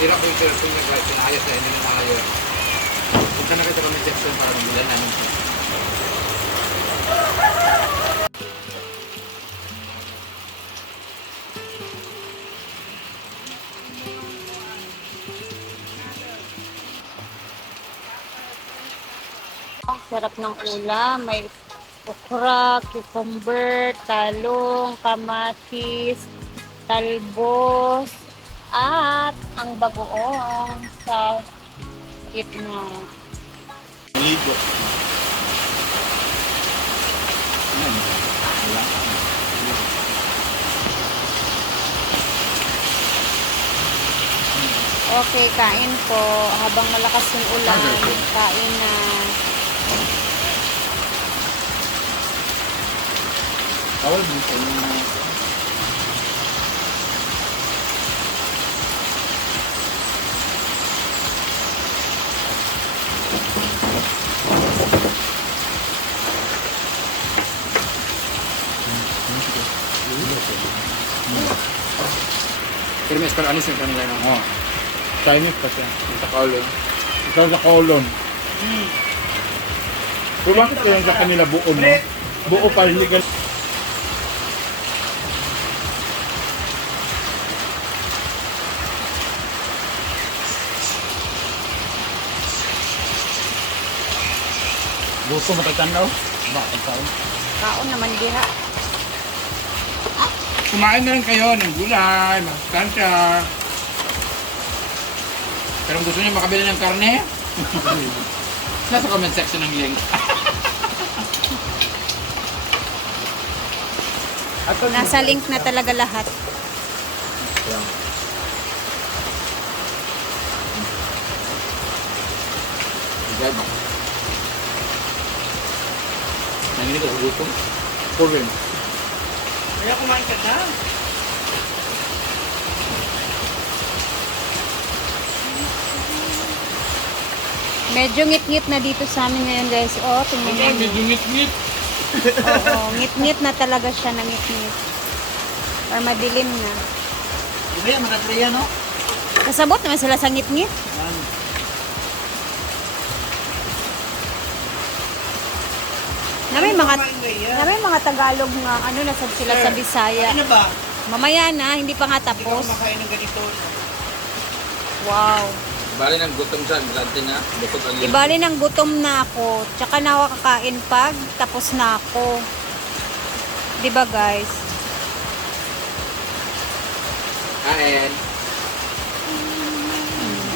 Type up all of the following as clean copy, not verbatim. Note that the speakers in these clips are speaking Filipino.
Hirap ko yung search niya guys, pinayos na, hindi na naayos. Punta na kayo sa comment section para mabulan namin siya. Ang sarap ng ulam. May okra, cucumber, talong, kamatis, talbos, at ang bagoong sa gitna. Ligo. Okay, kain po. Habang malakas yung ulan, kain na. Bawal mo sa inyo. Pero may anis yung kanila na. Oh. Chinese kasi. Sa kaulo. Ito sa kolon. Pero bakit kaya sa kanila buo, no? Buo pa rin ka. Gusto mo kagtanaw? Bakit taon? Kaon naman diha. Kumain na rin kayo ng gulay, masustansya. Pero kung gusto niyo makabili ng karne, nasa comment section ng link. Nasa link na talaga lahat. Diba ba? Nanginig ako gusto. Korean. Kaya kumain ka na. Medyo ngit-ngit na dito sa amin ngayon guys. Oh, tingnan Ayan, niyo. medyo ngit-ngit. Oo, ngit-ngit na talaga siya na ngit-ngit. Or madilim na. Di ba yan, manatli yan, no? Kasabot naman sila sa ngit-ngit. Yan. Na may mga Kumain ka yan. na may mga Tagalog nga ano nasa sila sa Bisaya. Ano ba? Mamaya na, hindi pa nga Hindi ka tapos. kumakain ng ganito. Wow. Bali ng gutom siya, malante na. Bukod ang Ibali ng gutom na ako, tsaka na ako kakain pag tapos na ako. 'Di ba guys? kain.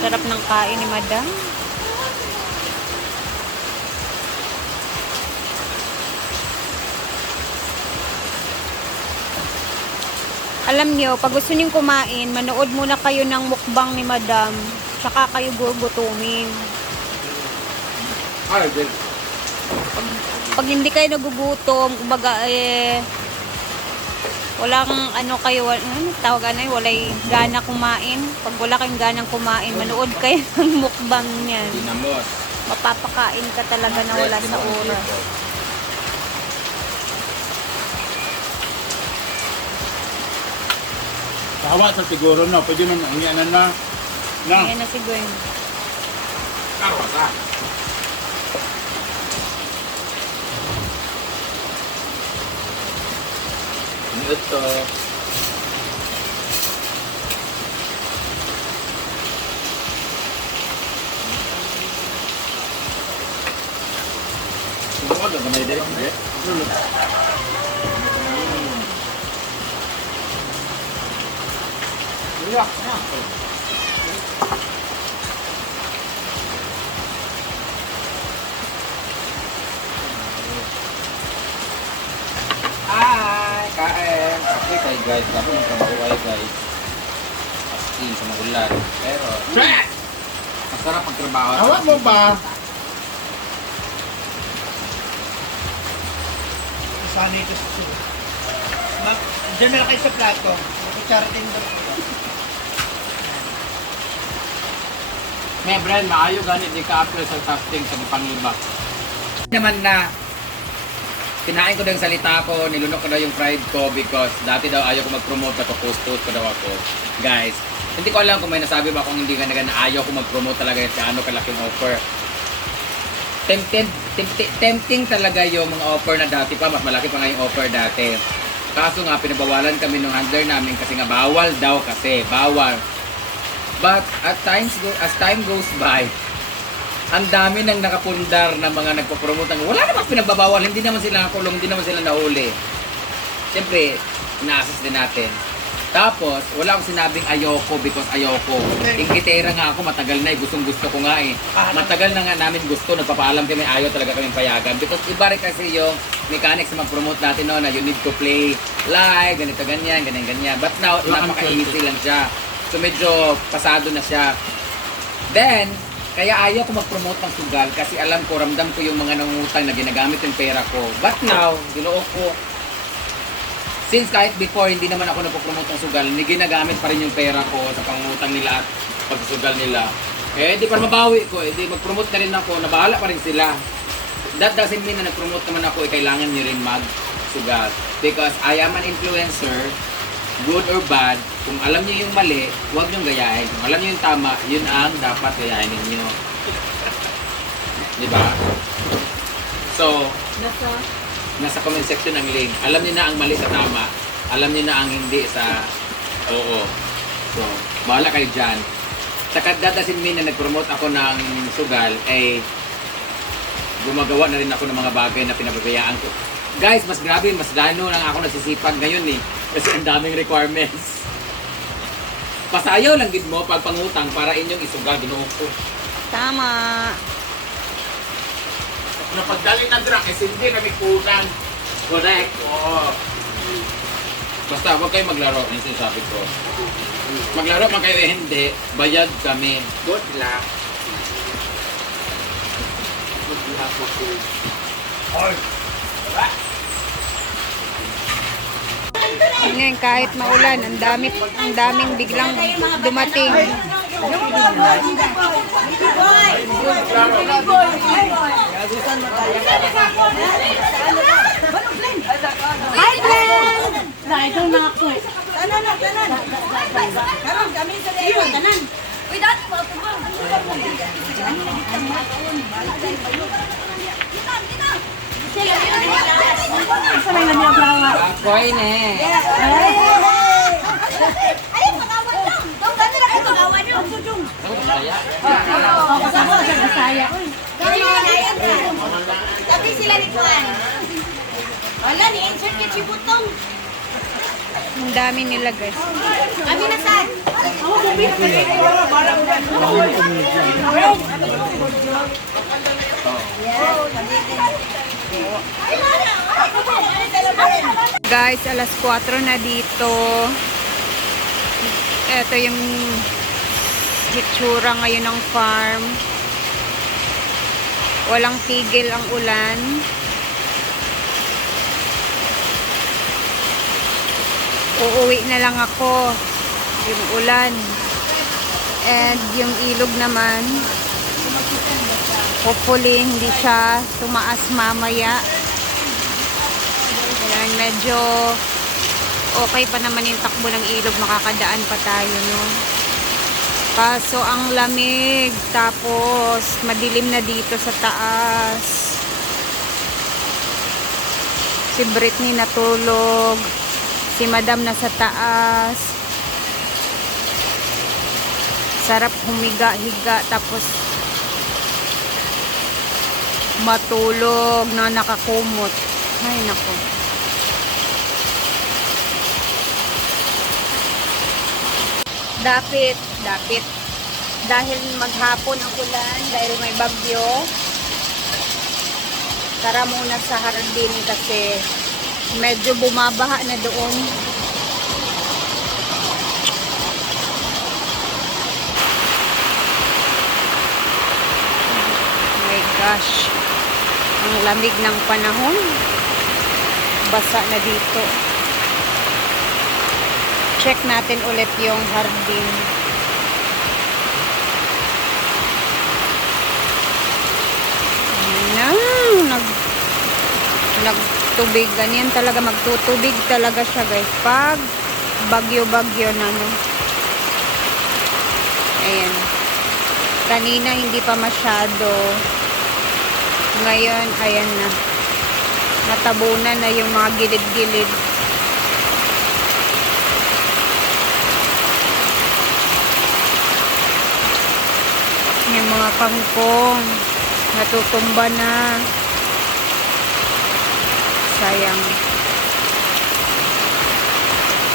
Sarap ng kain ni Madam. Alam nyo, pag gusto nyo kumain, manood muna kayo ng mukbang ni Madam. Tsaka kayo gugutumin. Ay, din. Pag hindi kayo nagugutom, kumbaga walang ano kayo, ano tawag ano, walay gana kumain. Pag wala kayong ganang kumain, manood kayo ng mukbang niyan. Dinamos. Mapapakain ka talaga na wala sa oras. Tawa sa siguro, no? Pwede naman ang yanan na. No? Ayan na si Gwen. Kawa ka. Ito. Ano ka gamay din? Relax na. Hi! Kain! Okay kay guys, ako magtrabaho kayo guys. Asking sa magulan. Pero, masarap magtrabaho. Tawa mo ba? Sanay ito sa sulo. Diyan meron kayo sa plato. Kutsara din ba? May Brian, maayo ganit ni ka-apply sa testing sa panglibak. Naman na Pinain ko daw yung salita ko, nilunok ko daw yung pride ko because dati daw ayaw ko mag-promote na post-post ko daw ako. Guys, hindi ko alam kung may nasabi ba kung hindi ka na ayaw ko mag-promote talaga at gaano kalaking offer. Tempting talaga yung mga offer na dati pa, mas malaki pa nga yung offer dati. Kaso nga, pinabawalan kami ng handler namin kasi nga bawal daw kasi, bawal. But as time goes by, ang dami nang nakapundar na mga nagpo-promote ng wala namang pinagbabawal, hindi naman sila nakulong, hindi naman sila nahuli. Siyempre, ina-assess din natin. Tapos, wala akong sinabing ayoko because ayoko. Ingitera nga ako, matagal na eh, gustong-gusto ko nga eh. Matagal na nga namin gusto, nagpapaalam kami, ayaw talaga kaming payagan. Because iba rin kasi yung mechanics na mag-promote natin no, na you need to play live, ganito, ganyan, ganyan. But now, napaka-easy lang siya. So medyo pasado na siya. Then, kaya ayaw ko mag-promote ng sugal kasi alam ko, ramdam ko yung mga nangungutang na ginagamit yung pera ko. But now, ginoo ko, since kahit before hindi naman ako nagpo-promote ng sugal, hindi ginagamit pa rin yung pera ko sa pangungutang nila at pagsusugal nila. Eh, di para mabawi ko, di mag-promote na rin ako, nabahala pa rin sila. That doesn't mean na nag-promote naman ako, kailangan nyo rin mag-sugal. Because I am an influencer, good or bad, kung alam niyo yung mali, huwag niyong gayahin. Kung alam niyo yung tama, yun ang dapat gayahin ninyo. Di ba? So, nasa comment section ng link. Alam niyo na ang mali sa tama. Alam niyo na ang hindi sa oo. So, bahala kayo dyan. Saka that doesn't mean na nag-promote ako ng sugal, eh, gumagawa na rin ako ng mga bagay na pinababayaan ko. Guys, mas grabe, mas gano lang ako nagsisipag ngayon eh. Kasi ang daming requirements. Pasayaw lang gid mo pag pangutang para inyong isugal, Ginoo ko. Tama. Napagdali na drak, eh hindi na may kulang. Correct. Oo. Basta huwag kayo maglaro, yung sinasabi ko. Maglaro man kayo eh hindi, bayad kami. Good luck. Good luck po. Oy! Ngayon, kahit maulan, ang daming biglang dumating. Hi, Glenn! Ito na ako. Tanan. Karon kami sa iyo. Tanan. Uy, dati mo ako ba? Sa may naniya blawa. Akoy ne. Ay, magawan lang. Dong dami ra kay magawan yo. Sujung. Kasama sa Bisaya. Tapi sila ni Juan. Wala ni insert kay Chibutong. Ang dami nila, guys. Kami na sad. Guys, alas 4 na dito. Ito yung hitsura ngayon ng farm. Walang tigil ang ulan. Uuwi na lang ako. Yung ulan. And yung ilog naman, hopefully hindi siya tumaas mamaya. Ayan, medyo okay pa naman yung takbo ng ilog, makakadaan pa tayo, no? Kaso ang lamig, tapos madilim na dito sa taas. Si Britney natulog, si Madam nasa taas. Sarap humiga-higa, tapos matulog na nakakumot. Ay, nako. Dapit. Dahil maghapon ang ulan, dahil may bagyo, tara muna sa hardin kasi medyo bumabaha na doon. Oh my gosh. Ang lamig ng panahon. Basa na dito. Check natin ulit yung hardin. Ayan na. magtutubig. Ganyan talaga, magtutubig talaga siya guys. Pag bagyo-bagyo na, no? Ayan. Kanina hindi pa masyado. Ngayon, ayan na. Natabunan na yung mga gilid-gilid. Yung mga kangkong natutumba na. Sayang.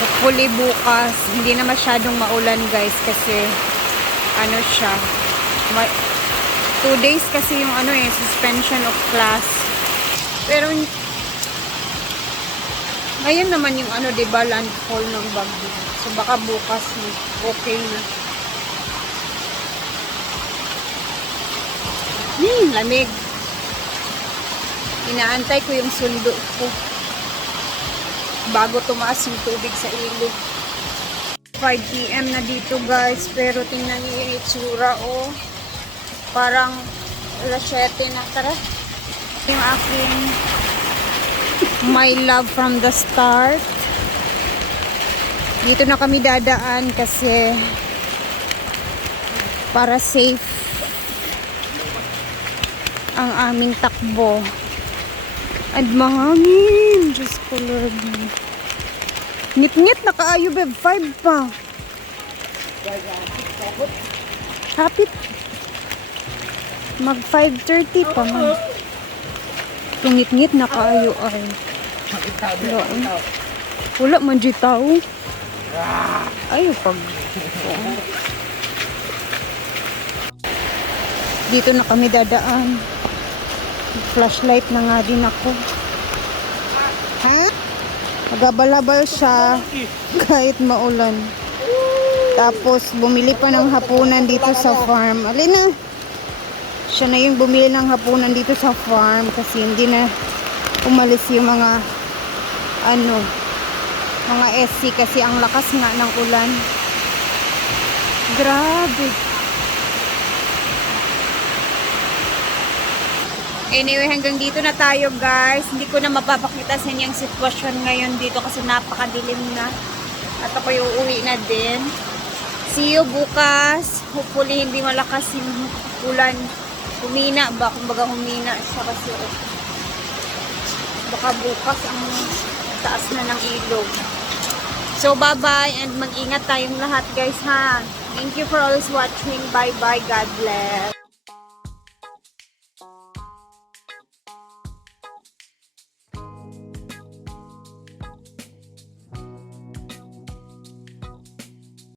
Hopefully bukas hindi na masyadong maulan guys kasi ano siya 2 days kasi yung suspension of class. Pero ngayon naman yung diba, landfall ng bagyo. So baka bukas okay na. Lamig. Inaantay ko yung sundo ko bago tumaas yung tubig sa ilog. 5 PM na dito guys, pero tingnan niyo yung itsura, parang alas 7 na. Tara, yung aking my love from the start. Dito na kami dadaan kasi para safe ang aming takbo. And mahangin. Diyos ko Lord. Ngit-ngit na kaayo beb. 5 pa. Hapit. Mag 5:30 pa man. Ngit-ngit na kaayo ay. Wala man di tao. Ayaw pag. Dito na kami dadaan. Flashlight na nga din ako. Ha? Nagabalabal siya kahit maulan. Tapos bumili pa ng hapunan dito sa farm. Alin na? Siya na yung bumili ng hapunan dito sa farm kasi hindi na umalis yung mga mga SC kasi ang lakas nga ng ulan. Grabe. Anyway, hanggang dito na tayo guys. Hindi ko na mapapakita sa inyong sitwasyon ngayon dito kasi napakadilim na. At ako yung uuwi na din. See you bukas. Hopefully hindi malakas yung ulan. Humina ba? Kumbaga humina siya kasi baka bukas ang taas na ng ilog. So bye-bye and mag-ingat tayong lahat guys ha. Thank you for always watching. Bye-bye. God bless.